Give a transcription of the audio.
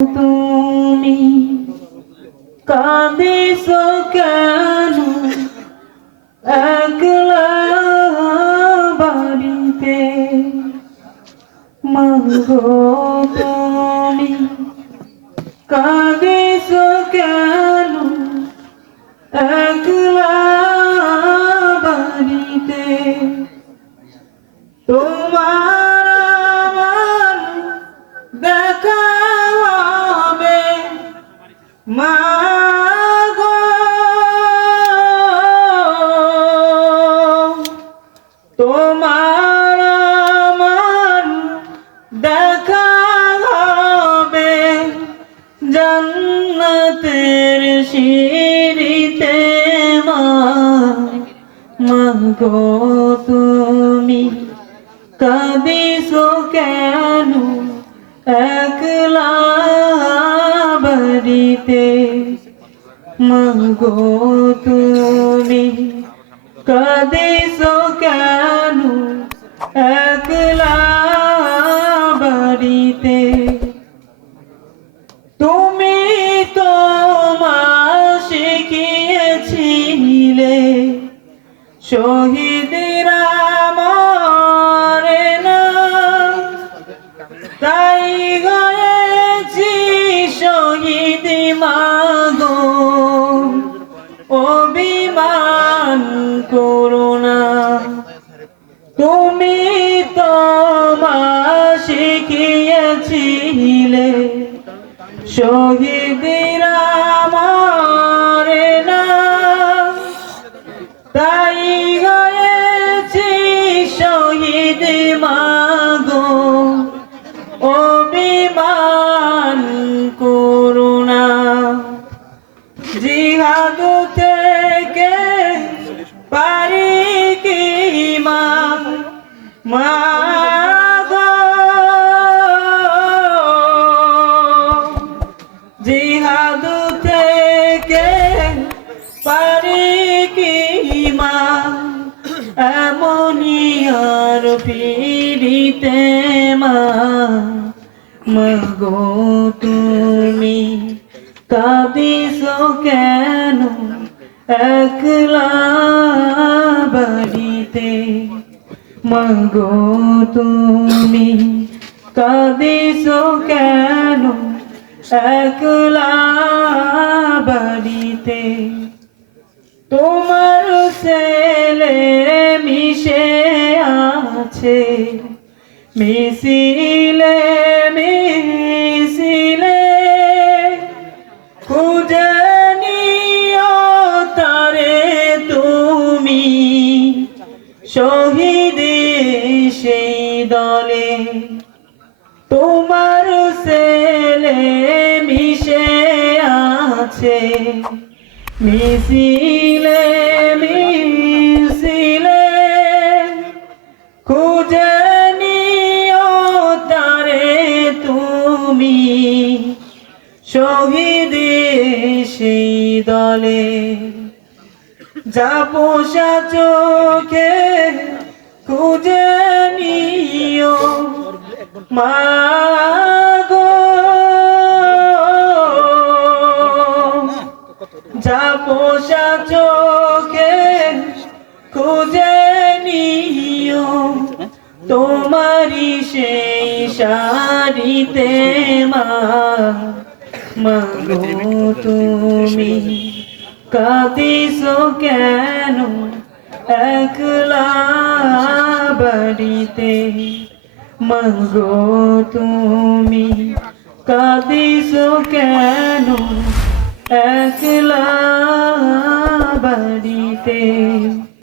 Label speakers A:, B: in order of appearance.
A: তুমি কাঁদিস কেন? একলা বাড়িতে মাগো তুমি কাঁদিস কেন? একলা বাড়িতে তোমার মা মাগো তুমি। কাঁদিস কেন? একলা বাড়িতে। মাগো তুমি। কাঁদিস কেন? একলা শহীদরা মরে না তাই গয়েছি শহীদ মাগো। অভিমান করোনা তুমি তো মা শিখিয়েছিলে শহীদরা জিহাদ থেকে পারি কি মা মাগো। জিহাদ থেকে পারি কি মা এমনই আর ফিরিতে মা। মাগো তুমি কাঁদিস কেন একলা বাড়িতে? মাগো তুমি কাঁদিস কেন একলা বাড়িতে? তোমার ছেলে মিশে আছে মিছিলে শহীদ সেই দলে। তোমার ছেলে মিশে আছে। মিছিলে মিছিলে খুঁজে নিও তারে তুমি। শহীদ সেই দলে। যা পোষা চোখে খুঁজে নিও। মাগো যা পোষা চোখে খুঁজে তোমারি সেই শাড়িতে মা। মাগো তুমি কাঁদিস কেন? একলা বাড়িতে। মাগো তুমি কাঁদিস কেন? একলা বাড়িতে।